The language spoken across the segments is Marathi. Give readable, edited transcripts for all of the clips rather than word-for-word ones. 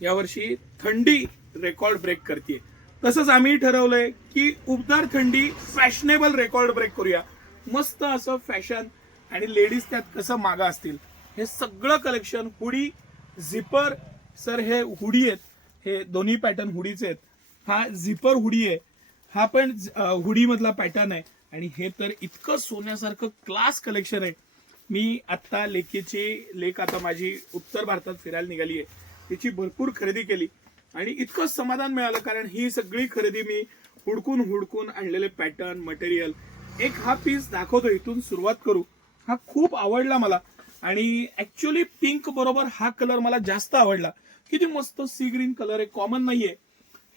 यावर्षी थंडी रेकॉर्ड ब्रेक करते. तसंच आम्ही ठरवलंय की उबदार थंडी फॅशनेबल रेकॉर्ड ब्रेक करूया. मस्त असं फॅशन आणि लेडीज त्यात कसं मागा असतील हे सगळं कलेक्शन. हुडी, झिपर, सर हे हुडी आहेत, हे दोन्ही पॅटर्न हुडीचे आहेत. हा झिपर हुडी आहे, हा पण हुडी मधला पॅटर्न आहे. आणि हे तर इतकं सोन्यासारखं क्लास कलेक्शन आहे. मी आता लेक आता माझी उत्तर भारतात फिरायला निघाली आहे, तिची भरपूर खरेदी केली आणि इतकं समाधान मिळालं, कारण ही सगळी खरेदी मी हुडकून आणलेले पॅटर्न मटेरियल. एक हा पीस दाखवतो, इथून सुरुवात करू. हा खूप आवडला मला आणि ऍक्च्युअली पिंक बरोबर हा कलर मला जास्त आवडला. किती मस्त सी ग्रीन कलर आहे, कॉमन नाहीये.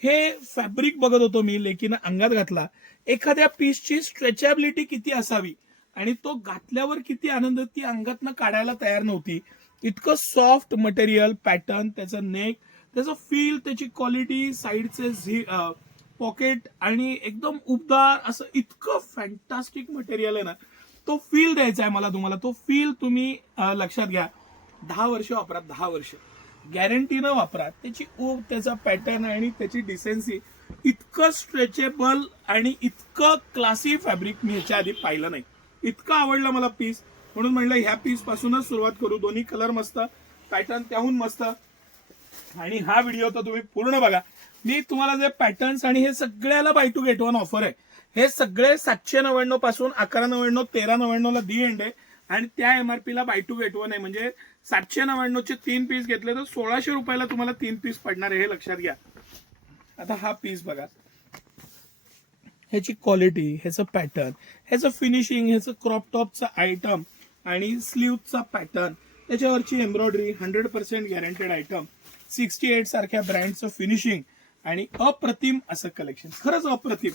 हे फॅब्रिक बघत होतो मी, लेकीनं अंगात घातला. एखाद्या पीसची स्ट्रेचेबिलिटी किती असावी आणि तो घातल्यावर किती आनंद, ती अंगातनं काढायला तयार नव्हती. इतकं सॉफ्ट मटेरियल, पॅटर्न, त्याचं नेक, त्याचं फील, त्याची क्वालिटी, साईडचे पॉकेट आणि एकदम उबदार असं इतकं फॅन्टास्टिक मटेरियल आहे ना. तो फील द्यायचा आहे मला तुम्हाला. तो फील तुम्ही लक्षात घ्या. 10 वर्ष वापरा, 10 वर्ष गॅरंटीनं वापरा. त्याची ऊब, त्याचा पॅटर्न आणि त्याची डिसेन्सी, इतकं स्ट्रेचेबल आणि इतकं क्लासी फॅब्रिक मी ह्याच्या आधी पाहिलं नाही. इतकं आवडलं मला पीस, म्हणून म्हणलं ह्या पीस पासूनच सुरुवात करू. दोन्ही कलर मस्त, पॅटर्न त्याहून मस्त. आणि हा व्हिडिओ तर तुम्ही पूर्ण बघा. मी तुम्हाला जे पॅटर्न्स आणि हे सगळ्याला buy two get one offer आहे. हे सगळे 799 पासून 1199, 1399 ला दी एंड आहे आणि त्या एमआरपी ला बाय टू गेट वन आहे. म्हणजे 799 चे 3 पीस घेतले तर 1600 रुपयाला तुम्हाला 3 पीस पडणार आहे, हे लक्षात घ्या. आता हा पीस बघा, ह्याची क्वालिटी, ह्याचं पॅटर्न, ह्याचं फिनिशिंग, ह्याचं क्रॉप टॉपचा आयटम आणि स्लीवचा पॅटर्न, त्याच्यावरची एम्ब्रॉयडरी, 100% गॅरंटेड आयटम, 68 सारख्या ब्रँडचं फिनिशिंग आणि अप्रतिम असं कलेक्शन. खरंच अप्रतिम,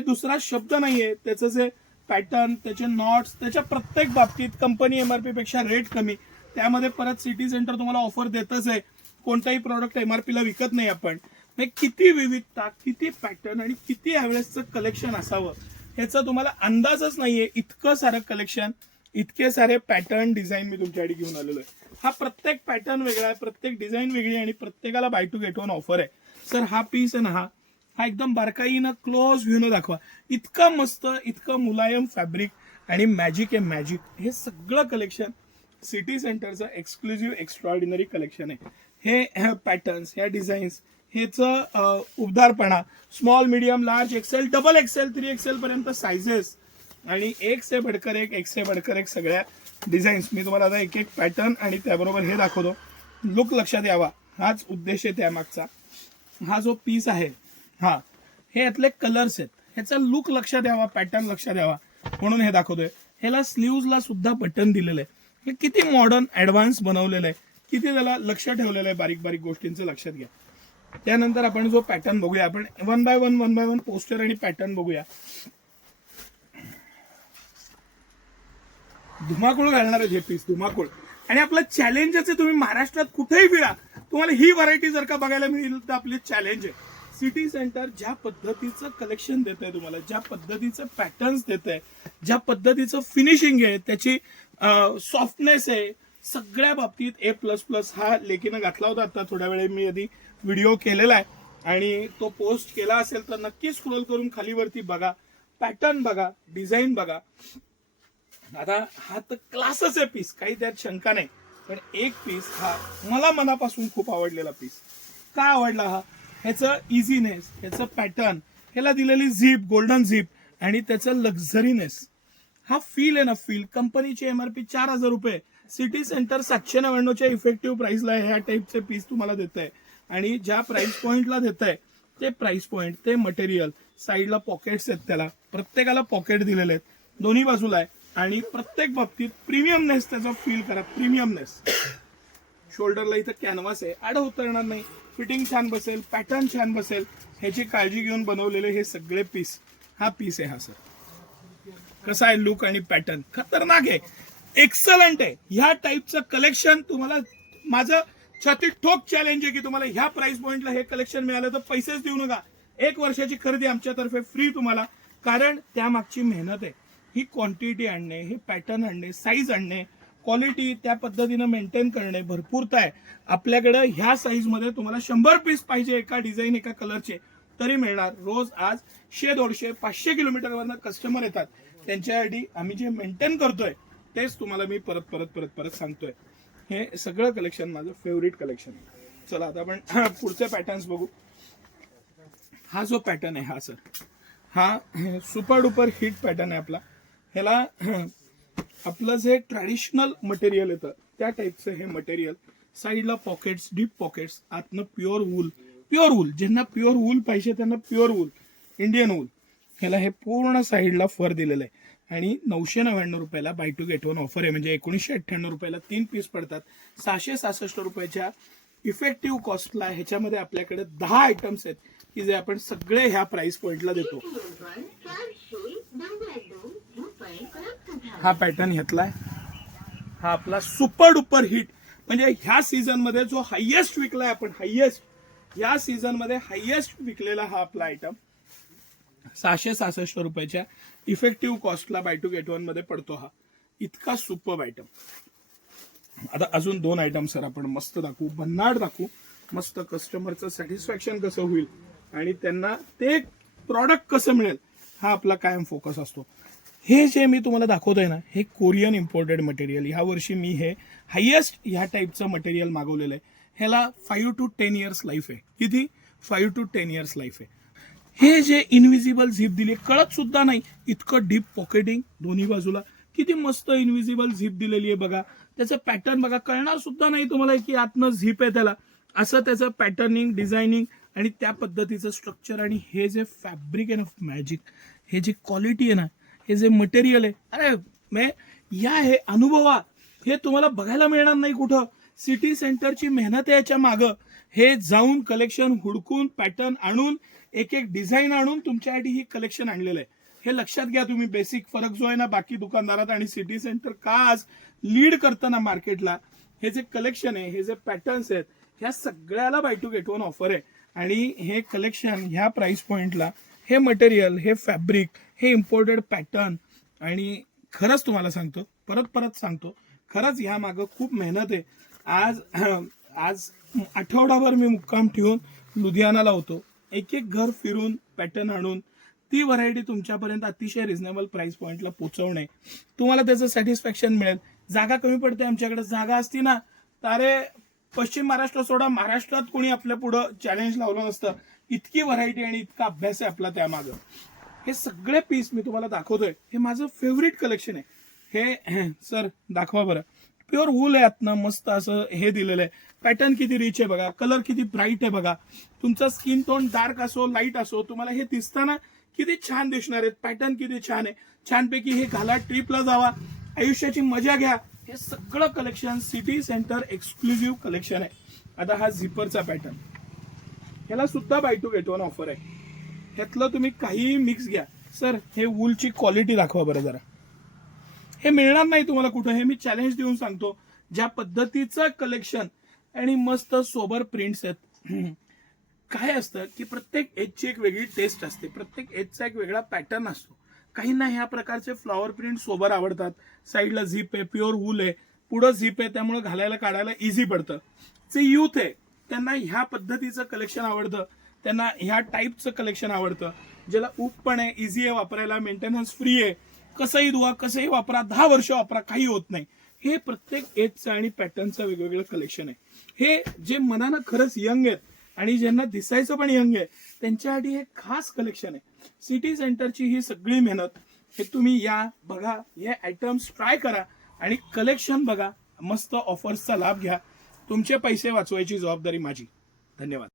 दुसरा शब्द नाहीये. त्याचं जे पॅटर्न, त्याचे नॉट्स, त्याच्या प्रत्येक बाबतीत कंपनी एमआरपी पेक्षा रेट कमी. त्यामध्ये परत सिटी सेंटर तुम्हाला ऑफर देतच आहे. कोणताही प्रॉडक्ट एमआरपी ला विकत नाही आपण. किती विविधता, किती पॅटर्न आणि किती यावेळेसचं कलेक्शन असावं ह्याचा तुम्हाला अंदाजच नाहीये. इतकं सारं कलेक्शन, इतके सारे पॅटर्न, डिझाईन मी तुमच्यासाठी घेऊन आलेलो आहे. हा प्रत्येक पॅटर्न वेगळा आहे, प्रत्येक डिझाईन वेगळी आणि प्रत्येकाला buy two get one offer आहे. सर हा पीस आहे ना, हा एकदम बारकाईनं क्लोज व्ह्यूनं दाखवा. इतकं मस्त, इतकं मुलायम फॅब्रिक आणि मॅजिक आहे मॅजिक. हे सगळं कलेक्शन सिटी सेंटरचं एक्सक्लुझिव्ह एक्स्ट्राऑर्डिनरी कलेक्शन आहे. हे पॅटर्न्स, ह्या डिझाईन्स, ह्याचं उबदारपणा, small, medium, large, XL, double XL, 3XL पर्यंत सायझेस आणि एक से भडकर एक सगळ्या डिझाईन्स. मी तुम्हाला आता एक एक पॅटर्न आणि त्याबरोबर हे दाखवतो. लुक लक्षात यावा, हाच उद्देश आहे त्यामागचा. हा जो पीस आहे, हा हे यातले कलर्स आहेत, ह्याचा लुक लक्षात यावा, पॅटर्न लक्षात यावा म्हणून हे दाखवतोय. ह्याला स्लीव्हजला सुद्धा बटन दिलेलं आहे. हे किती मॉडर्न ऍडव्हान्स बनवलेलं आहे, किती त्याला लक्ष ठेवलेलं आहे, बारीक बारीक गोष्टींचं लक्षात घ्या. त्यानंतर आपण जो पॅटर्न बघूया, आपण वन बाय वन पोस्टर आणि पॅटर्न बघूया. धुमाकूळ घालणार आहे हे पीस, धुमाकूळ. आणि आपलं चॅलेंजच आहे, तुम्ही महाराष्ट्रात कुठेही फिरा, तुम्हाला ही व्हरायटी जर का बघायला मिळेल तर आपली चॅलेंज आहे. सिटी सेंटर ज्या पद्धतीचं कलेक्शन देत आहे तुम्हाला, ज्या पद्धतीचं पॅटर्न्स देत आहे, ज्या पद्धतीचं फिनिशिंग आहे, त्याची सॉफ्टनेस आहे, सगळ्या बाबतीत A++. हा लेकीनं घातला होता आता थोड्या वेळे मी आधी व्हिडिओ केलेला आहे आणि तो पोस्ट केला असेल तर नक्की स्क्रोल करून खालीवरती बघा, पॅटर्न बघा, डिझाईन बघा. आता हा तर क्लासच आहे पीस, काही त्यात शंका नाही. पण एक पीस हा मला मनापासून खूप आवडलेला पीस. का आवडला हा? ह्याचं इझीनेस, ह्याचं पॅटर्न, ह्याला दिलेली झीप, गोल्डन झीप आणि त्याचं लक्झरीनेस. हा फील आहे ना, फील. कंपनीची एमआरपी 4000 रुपये, सिटी सेंटर 799च्या इफेक्टिव्ह प्राइसला ह्या टाईपचे पीस तुम्हाला देत आहे. आणि ज्या प्राइस पॉइंटला देत आहे ते प्राइस पॉइंट, ते मटेरियल, साईडला पॉकेट्स आहेत, त्याला प्रत्येकाला पॉकेट दिलेले आहेत, दोन्ही बाजूला आहे. आणि प्रत्येक बाबतीत प्रीमियमनेस त्याचा फील करा, प्रीमियमनेस. शोल्डरला इथं कॅनव्हास आहे, आड उतरणार नाही, फिटिंग छान बसेल, पॅटर्न छान बसेल, ह्याची काळजी घेऊन बनवलेले हे सगळे पीस. हा पीस आहे हा. सर कसा आहे लुक आणि पॅटर्न? खतरनाक आहे, एक्सलंट आहे. ह्या टाईपचं कलेक्शन तुम्हाला, माझं छाती ठोक चॅलेंज आहे की तुम्हाला ह्या प्राइस पॉइंटला हे कलेक्शन मिळालं तर पैसेच देऊ नका. 1 वर्षाची खरेदी आमच्यातर्फे फ्री तुम्हाला, कारण त्यामागची मेहनत आहे. ही क्वांटिटी आणणे, हे पॅटर्न आणणे, साईज आणणे, क्वालिटी त्या पद्धतीनं मेंटेन करणे भरपूरता आहे आपल्याकडे. ह्या साईजमध्ये तुम्हाला 100 पीस पाहिजे एका डिझाईन एका कलरचे तरी मिळणार. रोज आज 100, 200, 500 किलोमीटरवरनं कस्टमर येतात. त्यांच्यासाठी आम्ही जे मेंटेन करतोय तेच तुम्हाला मी परत सांगतोय. हे सगळं कलेक्शन माझं फेवरेट कलेक्शन आहे. चला आता आपण पुढचे पॅटर्न्स बघू. हा जो पॅटर्न आहे हा सर, हा सुपर डुपर हिट पॅटर्न आहे आपला. ह्याला आपलं जे ट्रॅडिशनल मटेरियल येतं त्या टाईपचं हे मटेरियल. साईडला पॉकेट्स, डीप पॉकेट्स, आतनं प्युअर वूल. ज्यांना प्युअर वूल पाहिजे त्यांना प्युअर वूल, इंडियन वूल. ह्याला हे पूर्ण साईडला फर दिलेलं आहे आणि 999 रुपयाला buy two get one offer आहे. म्हणजे 1998 रुपयाला 3 पीस पडतात. 666 रुपयाच्या इफेक्टिव्ह कॉस्टला ह्याच्यामध्ये आपल्याकडे 10 आयटम्स आहेत की जे आपण सगळे ह्या प्राइस पॉइंटला देतो. हा पॅटर्न घेतलाय, हा आपला सुपर डुपर हिट. म्हणजे ह्या सीझन मध्ये जो हायेस्ट विकलाय आपण, या सीझन मध्ये हायेस्ट विकलेला हा आपला आयटम 666 रुपयाच्या इफेक्टिव्ह कॉस्टला बाय टू गेट वन मध्ये पडतो. हा इतका सुपर आयटम. आता अजून 2 आयटम सर आपण मस्त दाखवू, भन्नाट दाखवू. मस्त कस्टमरचं सॅटिस्फॅक्शन कसं होईल आणि त्यांना ते प्रॉडक्ट कसं मिळेल हा आपला कायम फोकस असतो. हे जे मी तुम्हाला दाखवतोय ना, हे कोरियन इम्पोर्टेड मटेरियल. ह्या वर्षी मी हे हायेस्ट ह्या टाईपचं मटेरियल मागवलेलं आहे. ह्याला 5 to 10 इयर्स लाईफ आहे. किती? 5 to 10 इयर्स लाईफ आहे. हे जे इनविजिबल झिप दिली, कळत सुद्धा नाही इतकं डीप पॉकेटिंग दोन्ही बाजूला. किती मस्त इनविजिबल झिप दिलेली आहे बघा. त्याचं पॅटर्न बघा, कळणार सुद्धा नाही तुम्हाला की आतनं झिप आहे त्याला. असं त्याचं पॅटर्निंग, डिझायनिंग आणि त्या पद्धतीचं स्ट्रक्चर. आणि हे जे फॅब्रिक आहे ना, मॅजिक. हे जी क्वालिटी आहे ना, हे जे मटेरियल आहे, अरे या हे अनुभवा. हे तुम्हाला बघायला मिळणार नाही कुठं. सिटी सेंटरची मेहनत आहे याच्या मागं. हे जाऊन कलेक्शन हुडकून, पॅटर्न आणून, एक डिझाईन आणून तुमच्यासाठी ही कलेक्शन आणलेलं आहे. हे लक्षात घ्या तुम्ही. बेसिक फरक जो आहे ना बाकी दुकानदारात आणि सिटी सेंटर का आज लीड करतं ना मार्केटला, हे जे कलेक्शन आहे, हे जे पॅटर्न्स आहेत, ह्या सगळ्याला buy two get one offer आहे. आणि हे कलेक्शन ह्या प्राइस पॉइंटला, हे मटेरियल, हे फॅब्रिक, हे इम्पोर्टेड पॅटर्न. आणि खरंच तुम्हाला सांगतो, परत सांगतो, खरंच ह्या मागं खूप मेहनत आहे. आज आठवडाभर मी मुक्काम ठेवून लुधियानाला होतो. एक घर फिरून पॅटर्न आणून ती व्हरायटी तुमच्यापर्यंत अतिशय रिझनेबल प्राइस पॉइंटला पोहोचवणे. तुम्हाला त्याचं सॅटिस्फॅक्शन मिळेल. जागा कमी पडते आमच्याकडे. जागा असती ना तारे पश्चिम महाराष्ट्र सोडा, महाराष्ट्रात कोणी आपल्या पुढं चॅलेंज लावलं नसतं. इतकी व्हरायटी आणि इतका अभ्यास आहे आपला त्यामागं. हे सगळे पीस मी तुम्हाला दाखवतोय. हे माझं फेवरेट कलेक्शन आहे. हे सर दाखवा बरं. प्युअर वूल आहे आतनं, मस्त असं हे दिलेलं आहे. पॅटर्न किती रिच आहे बघा, कलर किती ब्राईट आहे बघा. तुमचा स्किन टोन डार्क असो, लाईट असो, तुम्हाला हे दिसताना किती छान दिसणार आहेत. पॅटर्न किती छान आहे. छानपैकी हे घाला, ट्रिपला जावा, आयुष्याची मजा घ्या. हे सगळं collection city centre exclusive collection आहे. आता हा झिपरचा पॅटर्न, ह्याला सुद्धा buy two get one offer आहे. ह्यातलं तुम्ही काहीही मिक्स घ्या. सर हे वूलची क्वालिटी दाखवा बरं जरा. हे मिळणार नाही तुम्हाला कुठं. हे मी चॅलेंज देऊन सांगतो. ज्या पद्धतीचं कलेक्शन आणि मस्त सोबर प्रिंट्स आहेत. काय असतं की प्रत्येक एजची एक वेगळी टेस्ट असते. प्रत्येक एजचा एक वेगळा पॅटर्न असतो. काहींना ह्या प्रकारचे फ्लॉवर प्रिंट सोबर आवडतात. साईडला झिप आहे, प्युअर वूल आहे, पुढं झिप आहे, त्यामुळे घालायला काढायला इझी पडतं. जे युथ आहे त्यांना ह्या पद्धतीचं कलेक्शन आवडतं. त्यांना ह्या टाईपचं कलेक्शन आवडतं. ज्याला ऊप पण आहे, इझी आहे वापरायला, मेंटेनन्स फ्री आहे. कसंही धुवा, कसंही वापरा, 10 वर्ष वापरा, काही होत नाही. हे प्रत्येक एजचं आणि पॅटर्नचं वेगवेगळं कलेक्शन आहे. हे जे मनानं खरंच यंग आहेत आणि ज्यांना दिसायचं पण यंग आहे त्यांच्यासाठी हे खास कलेक्शन आहे. सिटी सेंटरची ही सगळी मेहनत. हे तुम्ही या बघा, हे आयटम्स ट्राय करा आणि कलेक्शन बघा. मस्त ऑफर्सचा लाभ घ्या. तुमचे पैसे वाचवायची जबाबदारी माझी. धन्यवाद.